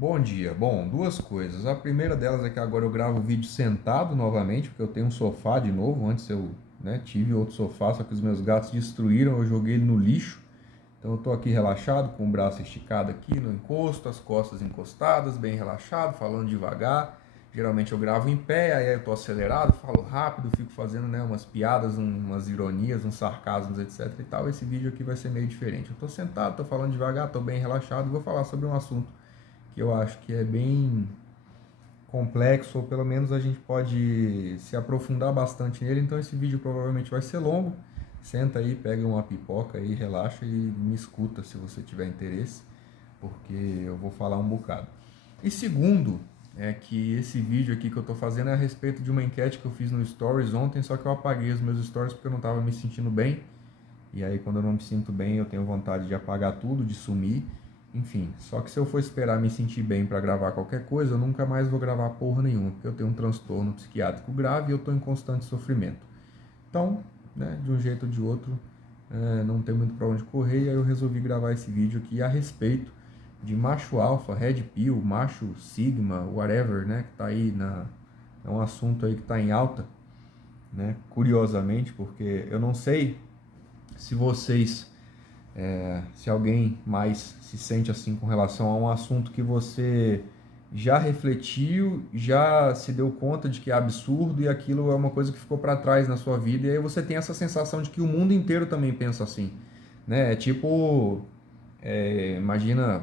Bom dia. Bom, duas coisas. A primeira delas é que agora eu gravo o vídeo sentado novamente, porque eu tenho um sofá de novo. Antes eu, tive outro sofá, só que os meus gatos destruíram, eu joguei ele no lixo. Então eu tô aqui relaxado, com o braço esticado aqui no encosto, as costas encostadas, bem relaxado, falando devagar. Geralmente eu gravo em pé, aí eu tô acelerado, falo rápido, fico fazendo, umas piadas, umas ironias, uns sarcasmos, etc e tal. Esse vídeo aqui vai ser meio diferente. Eu tô sentado, tô falando devagar, tô bem relaxado e vou falar sobre um assunto que eu acho que é bem complexo, ou pelo menos a gente pode se aprofundar bastante nele. Então esse vídeo provavelmente vai ser longo. Senta aí, pega uma pipoca aí, relaxa e me escuta se você tiver interesse, porque eu vou falar um bocado. E segundo, é que esse vídeo aqui que eu tô fazendo é a respeito de uma enquete que eu fiz no Stories ontem, só que eu apaguei os meus stories porque eu não estava me sentindo bem. E aí quando eu não me sinto bem, eu tenho vontade de apagar tudo, de sumir. Enfim, só que se eu for esperar me sentir bem para gravar qualquer coisa, eu nunca mais vou gravar porra nenhuma, porque eu tenho um transtorno psiquiátrico grave e eu estou em constante sofrimento. Então, de um jeito ou de outro, não tem muito para onde correr, e aí eu resolvi gravar esse vídeo aqui a respeito de macho alfa, red pill, macho sigma, whatever, que tá aí é um assunto aí que está em alta, curiosamente, porque eu não sei se vocês, se alguém mais se sente assim com relação a um assunto que você já refletiu, já se deu conta de que é absurdo e aquilo é uma coisa que ficou para trás na sua vida, e aí você tem essa sensação de que o mundo inteiro também pensa assim, né? É tipo, imagina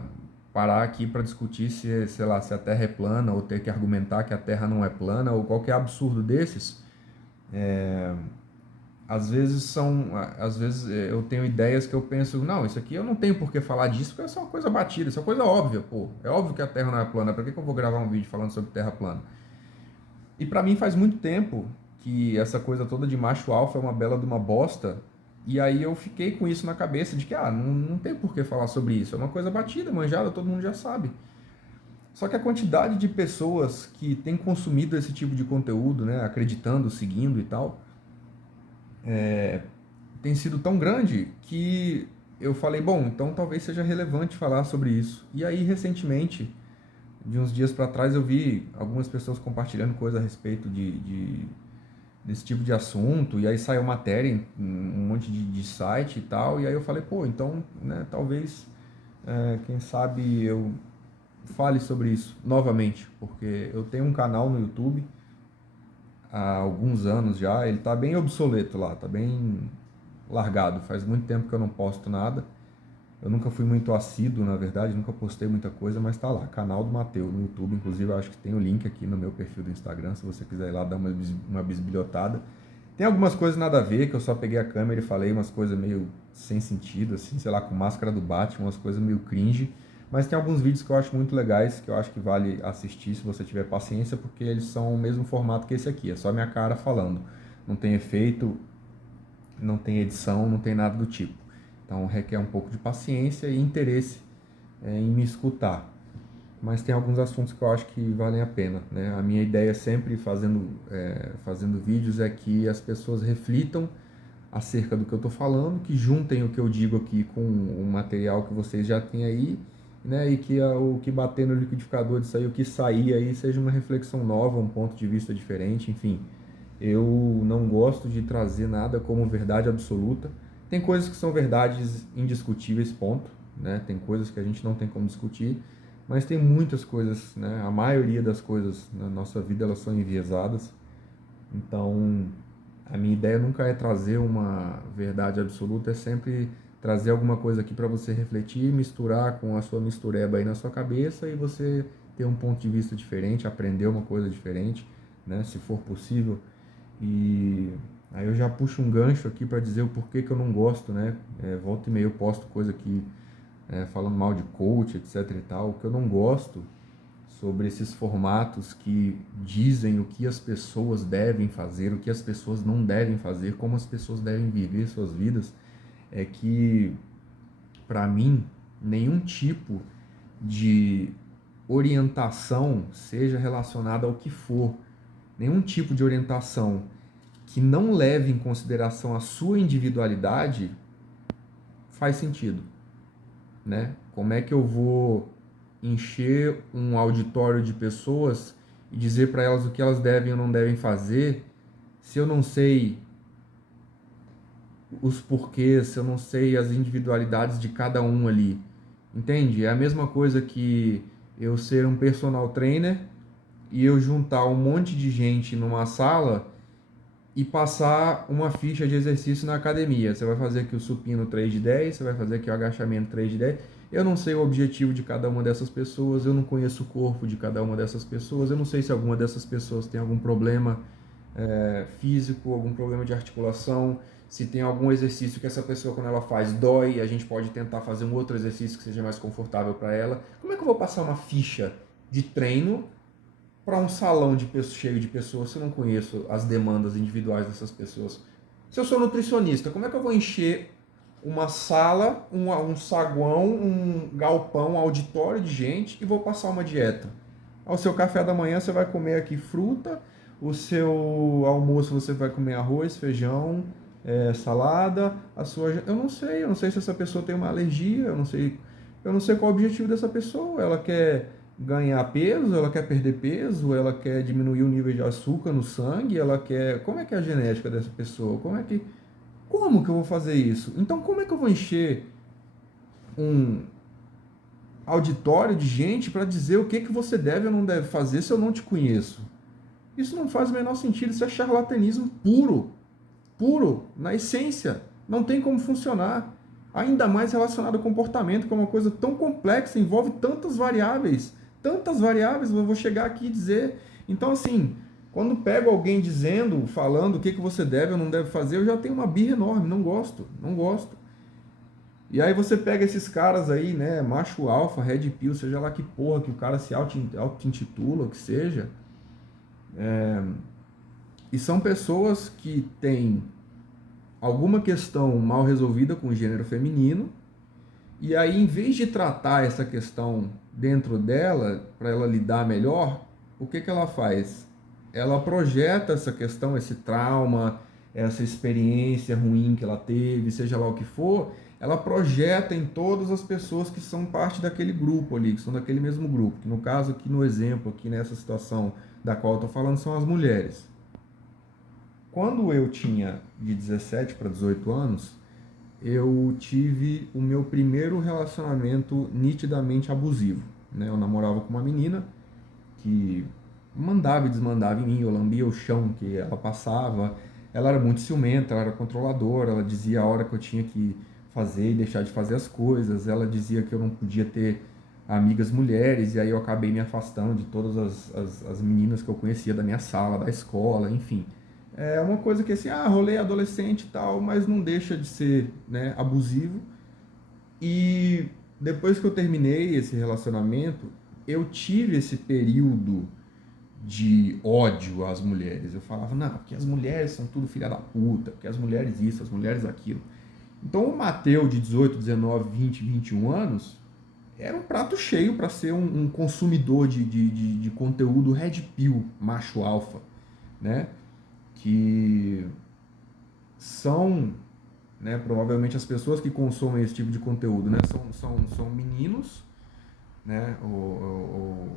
parar aqui para discutir se, sei lá, se a Terra é plana, ou ter que argumentar que a Terra não é plana, ou qualquer absurdo desses. Às vezes eu tenho ideias que eu penso, não, isso aqui eu não tenho por que falar disso, porque isso é uma coisa batida, isso é uma coisa óbvia, pô. É óbvio que a Terra não é plana, pra que eu vou gravar um vídeo falando sobre Terra plana? E pra mim faz muito tempo que essa coisa toda de macho alfa é uma bela de uma bosta, e aí eu fiquei com isso na cabeça de que, não tem por que falar sobre isso, é uma coisa batida, manjada, todo mundo já sabe. Só que a quantidade de pessoas que têm consumido esse tipo de conteúdo, acreditando, seguindo e tal, tem sido tão grande que eu falei, bom, então talvez seja relevante falar sobre isso. E aí, recentemente, de uns dias para trás, eu vi algumas pessoas compartilhando coisa a respeito desse tipo de assunto, e aí saiu matéria em um monte de site e tal, e aí eu falei, pô, então, talvez, quem sabe eu fale sobre isso novamente, porque eu tenho um canal no YouTube há alguns anos já, ele tá bem obsoleto lá, tá bem largado. Faz muito tempo que eu não posto nada. Eu nunca fui muito assíduo, na verdade, nunca postei muita coisa, mas tá lá, canal do Mateus no YouTube. Inclusive, eu acho que tem o link aqui no meu perfil do Instagram, se você quiser ir lá dar uma bisbilhotada. Tem algumas coisas nada a ver, que eu só peguei a câmera e falei umas coisas meio sem sentido, assim, sei lá, com máscara do Batman, umas coisas meio cringe. Mas tem alguns vídeos que eu acho muito legais, que eu acho que vale assistir se você tiver paciência, porque eles são o mesmo formato que esse aqui, é só minha cara falando. Não tem efeito, não tem edição, não tem nada do tipo. Então requer um pouco de paciência e interesse em me escutar. Mas tem alguns assuntos que eu acho que valem a pena, né? A minha ideia sempre fazendo vídeos é que as pessoas reflitam acerca do que eu estou falando, que juntem o que eu digo aqui com o material que vocês já têm aí, e que o que bater no liquidificador disso aí, o que sair aí, seja uma reflexão nova, um ponto de vista diferente, enfim. Eu não gosto de trazer nada como verdade absoluta. Tem coisas que são verdades indiscutíveis, ponto, Tem coisas que a gente não tem como discutir, mas tem muitas coisas, A maioria das coisas na nossa vida, elas são enviesadas. Então, a minha ideia nunca é trazer uma verdade absoluta, é sempre trazer alguma coisa aqui para você refletir, misturar com a sua mistureba aí na sua cabeça e você ter um ponto de vista diferente, aprender uma coisa diferente, se for possível. E aí eu já puxo um gancho aqui para dizer o porquê que eu não gosto, volta e meia eu posto coisa aqui falando mal de coach, etc e tal. O que eu não gosto sobre esses formatos que dizem o que as pessoas devem fazer, o que as pessoas não devem fazer, como as pessoas devem viver suas vidas, é que, para mim, nenhum tipo de orientação, seja relacionada ao que for, nenhum tipo de orientação que não leve em consideração a sua individualidade faz sentido, Como é que eu vou encher um auditório de pessoas e dizer para elas o que elas devem ou não devem fazer, se eu não sei os porquês, se eu não sei as individualidades de cada um ali? Entende? É a mesma coisa que eu ser um personal trainer e eu juntar um monte de gente numa sala e passar uma ficha de exercício na academia. Você vai fazer aqui o supino 3 de 10, você vai fazer aqui o agachamento 3 de 10. Eu não sei o objetivo de cada uma dessas pessoas, eu não conheço o corpo de cada uma dessas pessoas, eu não sei se alguma dessas pessoas tem algum problema físico, algum problema de articulação, se tem algum exercício que essa pessoa, quando ela faz, dói, a gente pode tentar fazer um outro exercício que seja mais confortável para ela. Como é que eu vou passar uma ficha de treino para um salão de pessoas, cheio de pessoas se eu não conheço as demandas individuais dessas pessoas? Se eu sou nutricionista, como é que eu vou encher uma sala, um saguão, um galpão, um auditório de gente e vou passar uma dieta? Ao seu café da manhã você vai comer aqui fruta, o seu almoço você vai comer arroz, feijão, salada, eu não sei se essa pessoa tem uma alergia, eu não sei qual é o objetivo dessa pessoa. Ela quer ganhar peso, ela quer perder peso, ela quer diminuir o nível de açúcar no sangue, ela quer. Como é que é a genética dessa pessoa? Como que eu vou fazer isso? Então, como é que eu vou encher um auditório de gente para dizer o que que você deve ou não deve fazer se eu não te conheço? Isso não faz o menor sentido, isso é charlatanismo puro, puro, na essência. Não tem como funcionar. Ainda mais relacionado ao comportamento, que é uma coisa tão complexa, envolve tantas variáveis, eu vou chegar aqui e dizer. Então, assim, quando pego alguém dizendo, falando o que que você deve ou não deve fazer, eu já tenho uma birra enorme, não gosto, não gosto. E aí você pega esses caras aí, né, macho alfa, red pill, seja lá que porra que o cara se auto-intitula, o que seja, e são pessoas que têm alguma questão mal resolvida com o gênero feminino, e aí em vez de tratar essa questão dentro dela, para ela lidar melhor, o que que ela faz? Ela projeta essa questão, esse trauma, essa experiência ruim que ela teve, seja lá o que for, ela projeta em todas as pessoas que são parte daquele grupo ali, que são daquele mesmo grupo, que no caso aqui no exemplo, aqui nessa situação da qual eu estou falando, são as mulheres. Quando eu tinha de 17 para 18 anos, eu tive o meu primeiro relacionamento nitidamente abusivo, né? Eu namorava com uma menina que mandava e desmandava em mim, eu lambia o chão que ela passava, ela era muito ciumenta, ela era controladora, ela dizia a hora que eu tinha que fazer e deixar de fazer as coisas, ela dizia que eu não podia ter amigas mulheres, e aí eu acabei me afastando de todas as meninas que eu conhecia da minha sala, da escola, enfim. É uma coisa que assim, rolê adolescente e tal, mas não deixa de ser, né, abusivo. E depois que eu terminei esse relacionamento, eu tive esse período de ódio às mulheres. Eu falava, não, porque as mulheres são tudo filha da puta, porque as mulheres isso, as mulheres aquilo. Então o Mateu de 18, 19, 20, 21 anos era um prato cheio para ser um consumidor de conteúdo red pill, macho alfa, né? Que são, né, provavelmente as pessoas que consomem esse tipo de conteúdo, né, são meninos, né, ou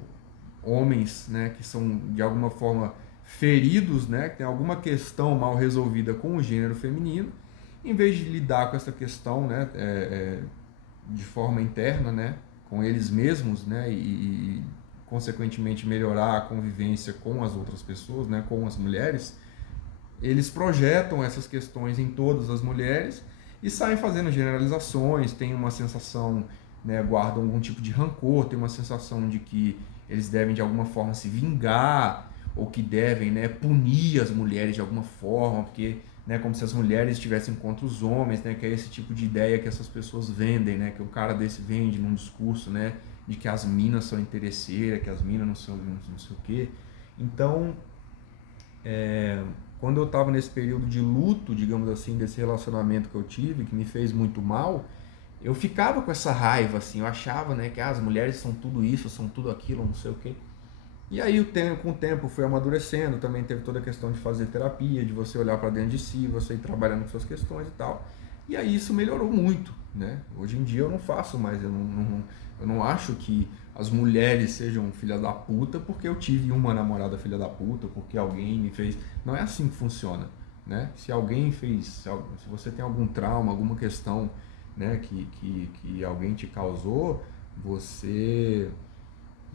homens, né, que são de alguma forma feridos, né, que tem alguma questão mal resolvida com o gênero feminino, em vez de lidar com essa questão, né, de forma interna, né, com eles mesmos, né, e consequentemente melhorar a convivência com as outras pessoas, né, com as mulheres, eles projetam essas questões em todas as mulheres e saem fazendo generalizações, tem uma sensação, né, guardam algum tipo de rancor, tem uma sensação de que eles devem de alguma forma se vingar, ou que devem, né, punir as mulheres de alguma forma, porque, né, como se as mulheres estivessem contra os homens, né, que é esse tipo de ideia que essas pessoas vendem, né, que o cara desse vende num discurso, né, de que as minas são interesseiras, que as minas não são não sei o quê. Então, quando eu estava nesse período de luto, digamos assim, desse relacionamento que eu tive, que me fez muito mal, eu ficava com essa raiva, assim, eu achava, né, que as mulheres são tudo isso, são tudo aquilo, não sei o quê. E aí com o tempo fui amadurecendo, também teve toda a questão de fazer terapia, de você olhar para dentro de si, você ir trabalhando com suas questões e tal. E aí isso melhorou muito, né? Hoje em dia eu não faço mais, eu Eu não acho que as mulheres sejam filha da puta porque eu tive uma namorada filha da puta, porque alguém me fez. Não é assim que funciona, né? Se alguém fez, se você tem algum trauma, alguma questão, né, que alguém te causou, você,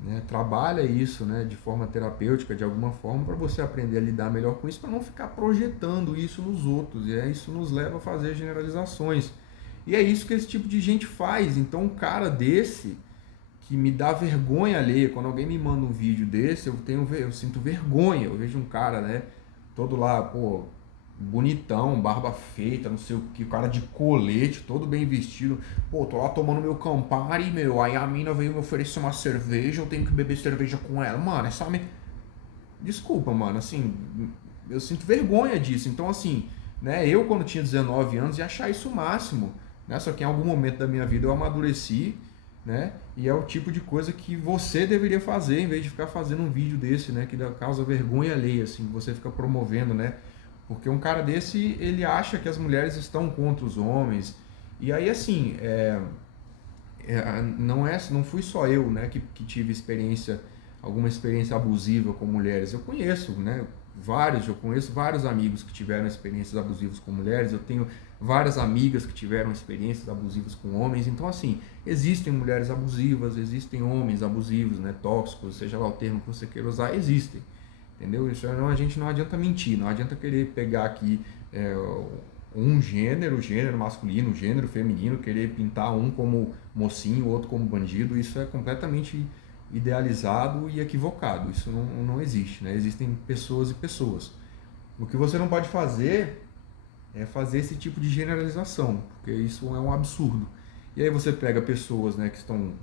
né, trabalha isso, né, de forma terapêutica, de alguma forma, para você aprender a lidar melhor com isso, para não ficar projetando isso nos outros. E isso nos leva a fazer generalizações. E é isso que esse tipo de gente faz. Então, um cara desse que me dá vergonha alheia, quando alguém me manda um vídeo desse, eu sinto vergonha. Eu vejo um cara, né, todo lá, pô, bonitão, barba feita, não sei o que, o cara de colete, todo bem vestido. Pô, tô lá tomando meu Campari, meu, aí a mina veio me oferecer uma cerveja, eu tenho que beber cerveja com ela. Mano, essa me... Desculpa, mano, assim, eu sinto vergonha disso. Então, assim, né, eu quando tinha 19 anos ia achar isso o máximo, né? Só que em algum momento da minha vida eu amadureci, né? E é o tipo de coisa que você deveria fazer em vez de ficar fazendo um vídeo desse, né, que causa vergonha alheia, assim, você fica promovendo, né? Porque um cara desse, ele acha que as mulheres estão contra os homens. E aí, assim, não fui só eu, né, que tive alguma experiência abusiva com mulheres. Eu conheço, né, eu conheço vários amigos que tiveram experiências abusivas com mulheres. Eu tenho várias amigas que tiveram experiências abusivas com homens. Então, assim, existem mulheres abusivas, existem homens abusivos, né, tóxicos, seja lá o termo que você queira usar, existem. Entendeu? Isso não, a gente não adianta mentir, não adianta querer pegar aqui um gênero masculino, gênero feminino, querer pintar um como mocinho, outro como bandido. Isso é completamente idealizado e equivocado. Isso não existe, né? Existem pessoas e pessoas. O que você não pode fazer é fazer esse tipo de generalização, porque isso é um absurdo. E aí você pega pessoas, né, que estão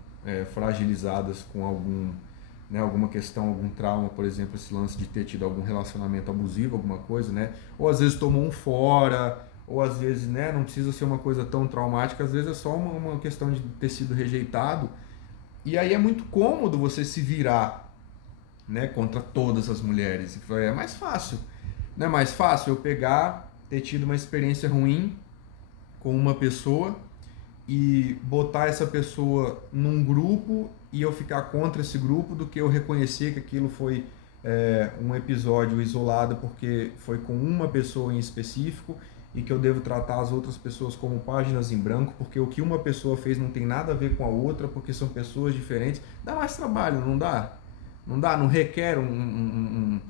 fragilizadas com alguma questão, algum trauma, por exemplo, esse lance de ter tido algum relacionamento abusivo, alguma coisa, né? Ou às vezes tomou um fora, ou às vezes, né, não precisa ser uma coisa tão traumática, às vezes é só uma questão de ter sido rejeitado. E aí é muito cômodo você se virar, né, contra todas as mulheres. É mais fácil. Não é mais fácil eu pegar, ter tido uma experiência ruim com uma pessoa e botar essa pessoa num grupo e eu ficar contra esse grupo, do que eu reconhecer que aquilo foi um episódio isolado porque foi com uma pessoa em específico e que eu devo tratar as outras pessoas como páginas em branco, porque o que uma pessoa fez não tem nada a ver com a outra, porque são pessoas diferentes. Dá mais trabalho, não dá? Não requer um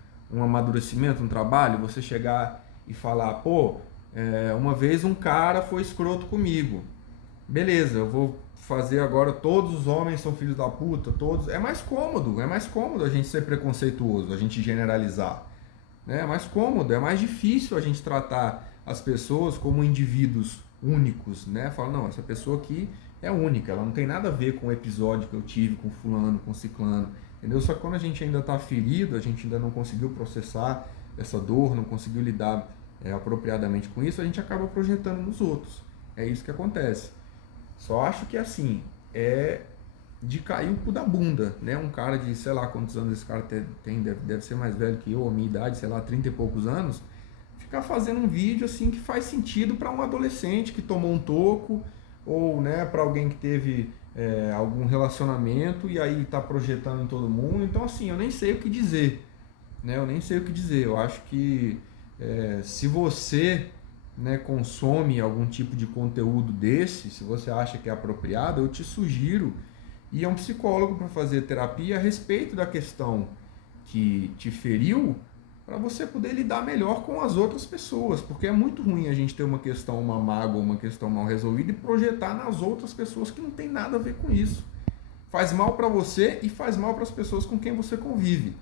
amadurecimento, um trabalho, você chegar e falar, pô, uma vez um cara foi escroto comigo. Beleza, eu vou fazer agora, todos os homens são filhos da puta, todos. É mais cômodo a gente ser preconceituoso, a gente generalizar, né? É mais cômodo, é mais difícil a gente tratar as pessoas como indivíduos únicos, né? Fala, não, essa pessoa aqui é única, ela não tem nada a ver com o episódio que eu tive com fulano, com ciclano, entendeu? Só que quando a gente ainda está ferido, a gente ainda não conseguiu processar essa dor, não conseguiu lidar apropriadamente com isso, a gente acaba projetando nos outros. É isso que acontece. Só acho que assim, é de cair o cu da bunda, né? Um cara de, sei lá quantos anos esse cara tem, deve ser mais velho que eu, a minha idade, sei lá, 30 e poucos anos, ficar fazendo um vídeo assim que faz sentido para um adolescente que tomou um toco, ou, né, para alguém que teve algum relacionamento e aí tá projetando em todo mundo. Então, assim, eu nem sei o que dizer, né? Eu nem sei o que dizer. Eu acho que se você, né, consome algum tipo de conteúdo desse, se você acha que é apropriado, eu te sugiro ir a um psicólogo para fazer terapia a respeito da questão que te feriu, para você poder lidar melhor com as outras pessoas, porque é muito ruim a gente ter uma questão, uma mágoa, uma questão mal resolvida e projetar nas outras pessoas que não tem nada a ver com isso. Faz mal para você e faz mal para as pessoas com quem você convive.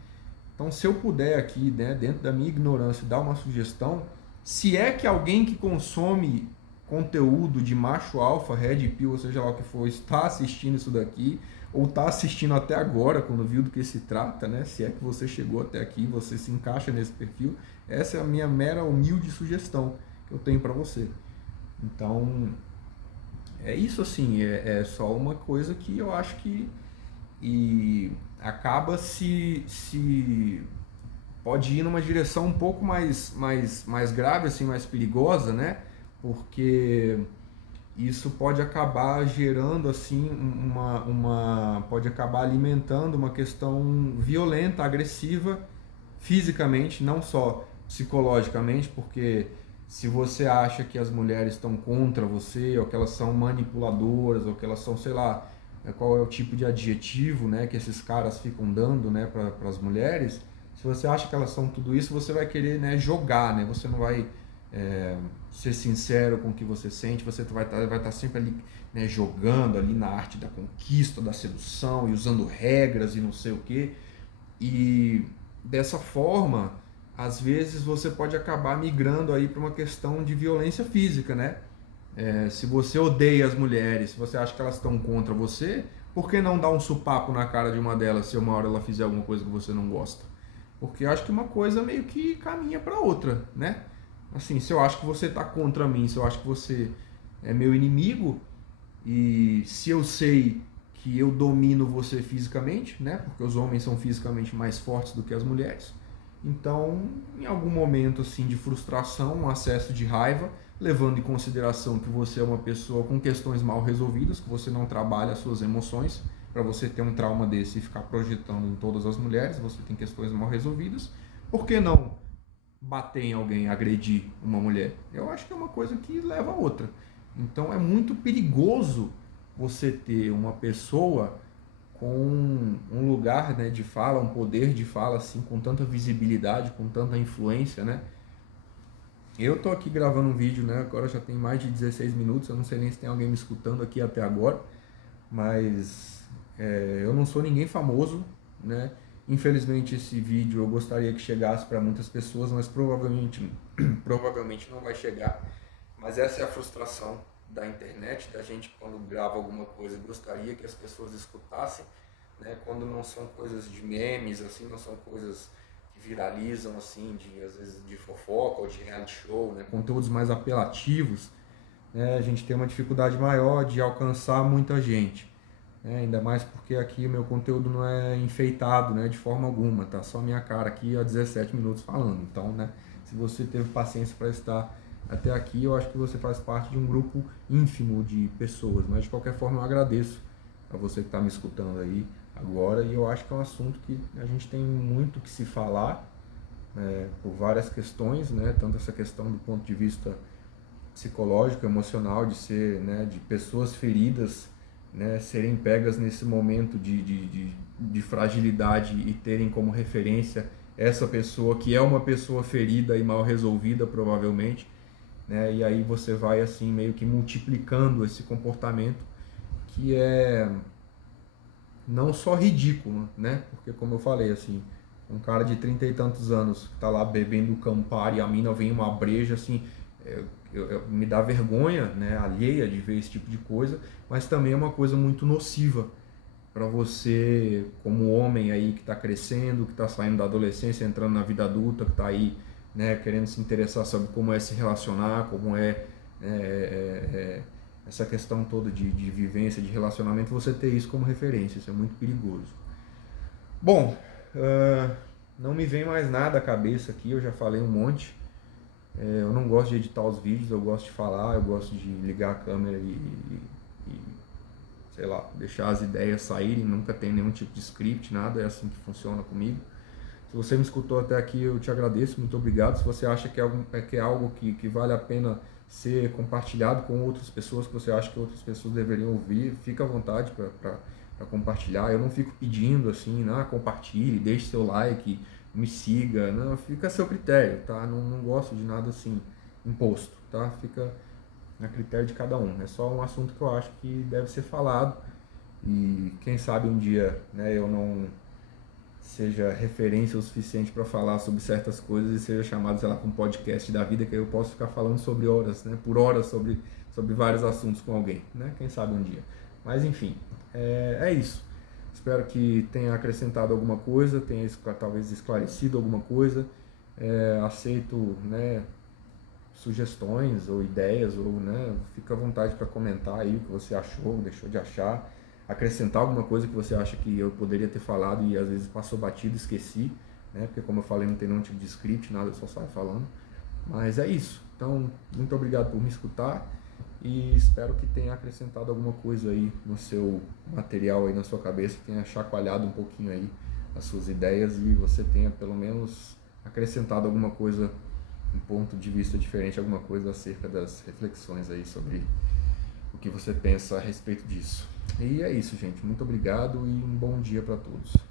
Então, se eu puder aqui, né, dentro da minha ignorância, dar uma sugestão, se é que alguém que consome conteúdo de macho alfa, red pill, ou seja lá o que for, está assistindo isso daqui, ou está assistindo até agora, quando viu do que se trata, né? Se é que você chegou até aqui, você se encaixa nesse perfil, essa é a minha mera humilde sugestão que eu tenho para você. Então, é isso, assim, é só uma coisa que eu acho que acaba se pode ir numa direção um pouco mais grave, assim, mais perigosa, né? Porque isso pode acabar gerando assim pode acabar alimentando uma questão violenta, agressiva, fisicamente, não só psicologicamente, porque se você acha que as mulheres estão contra você, ou que elas são manipuladoras, ou que elas são, sei lá, qual é o tipo de adjetivo, né, que esses caras ficam dando, né, para as mulheres, se você acha que elas são tudo isso, você vai querer, né, jogar, né, você não vai ser sincero com o que você sente, você vai estar sempre ali, né, jogando ali na arte da conquista, da sedução, e usando regras e não sei o que, e dessa forma, às vezes você pode acabar migrando aí para uma questão de violência física, né? Se você odeia as mulheres, se você acha que elas estão contra você, por que não dar um supapo na cara de uma delas se uma hora ela fizer alguma coisa que você não gosta? Porque eu acho que uma coisa meio que caminha para outra, né? Assim, se eu acho que você está contra mim, se eu acho que você é meu inimigo, e se eu sei que eu domino você fisicamente, né? Porque os homens são fisicamente mais fortes do que as mulheres. Então, em algum momento assim de frustração, um acesso de raiva, levando em consideração que você é uma pessoa com questões mal resolvidas, que você não trabalha as suas emoções, para você ter um trauma desse e ficar projetando em todas as mulheres, você tem questões mal resolvidas, por que não bater em alguém, agredir uma mulher? Eu acho que é uma coisa que leva a outra. Então é muito perigoso você ter uma pessoa com um lugar, né, de fala, um poder de fala assim, com tanta visibilidade, com tanta influência, né? Eu tô aqui gravando um vídeo, né? Agora já tem mais de 16 minutos, eu não sei nem se tem alguém me escutando aqui até agora, mas eu não sou ninguém famoso, né? Infelizmente esse vídeo eu gostaria que chegasse para muitas pessoas, mas provavelmente não vai chegar. Mas essa é a frustração da internet, da gente quando grava alguma coisa gostaria que as pessoas escutassem, né? Quando não são coisas de memes, assim, não são coisas que viralizam, assim, às vezes de fofoca ou de reality show, né? Conteúdos mais apelativos, né? A gente tem uma dificuldade maior de alcançar muita gente, né? Ainda mais porque aqui o meu conteúdo não é enfeitado, né, de forma alguma, tá só minha cara aqui há 17 minutos falando. Então, né, se você teve paciência para estar até aqui, eu acho que você faz parte de um grupo ínfimo de pessoas, mas de qualquer forma eu agradeço a você que está me escutando aí agora, e eu acho que é um assunto que a gente tem muito que se falar, por várias questões, né, tanto essa questão do ponto de vista psicológico, emocional, de ser, né, de pessoas feridas, né, serem pegas nesse momento de fragilidade e terem como referência essa pessoa que é uma pessoa ferida e mal resolvida provavelmente, né, e aí você vai assim meio que multiplicando esse comportamento que é não só ridículo, né, porque como eu falei assim, um cara de 30 e tantos anos que tá lá bebendo Campari e a mina vem uma breja assim, me dá vergonha, né, alheia de ver esse tipo de coisa, mas também é uma coisa muito nociva para você, como homem aí que está crescendo, que está saindo da adolescência, entrando na vida adulta, que está aí, né, querendo se interessar sobre como é se relacionar, como essa questão toda de vivência, de relacionamento, você ter isso como referência, isso é muito perigoso. Bom, não me vem mais nada à cabeça aqui, eu já falei um monte. Eu não gosto de editar os vídeos, eu gosto de falar, eu gosto de ligar a câmera e sei lá, deixar as ideias saírem, nunca tem nenhum tipo de script, nada, é assim que funciona comigo. Se você me escutou até aqui, eu te agradeço, muito obrigado. Se você acha que é algo que vale a pena ser compartilhado com outras pessoas, que você acha que outras pessoas deveriam ouvir, fica à vontade para compartilhar. Eu não fico pedindo assim, compartilhe, deixe seu like, me siga, não, fica a seu critério, tá? Não gosto de nada assim imposto, tá? Fica a critério de cada um. É só um assunto que eu acho que deve ser falado e quem sabe um dia, né, eu não seja referência o suficiente para falar sobre certas coisas e seja chamado, sei lá, para um podcast da vida que eu posso ficar falando sobre horas, né, por horas sobre vários assuntos com alguém, né? Quem sabe um dia. Mas enfim, é isso. Espero que tenha acrescentado alguma coisa, tenha talvez esclarecido alguma coisa. Aceito, né, sugestões ou ideias, ou, né, fica à vontade para comentar aí o que você achou, deixou de achar, acrescentar alguma coisa que você acha que eu poderia ter falado e às vezes passou batido, esqueci, né, porque como eu falei não tem nenhum tipo de script, nada, eu só saio falando. Mas é isso. Então, muito obrigado por me escutar e espero que tenha acrescentado alguma coisa aí no seu material, aí na sua cabeça, tenha chacoalhado um pouquinho aí as suas ideias e você tenha pelo menos acrescentado alguma coisa, um ponto de vista diferente, alguma coisa acerca das reflexões aí sobre o que você pensa a respeito disso. E é isso, gente. Muito obrigado e um bom dia para todos.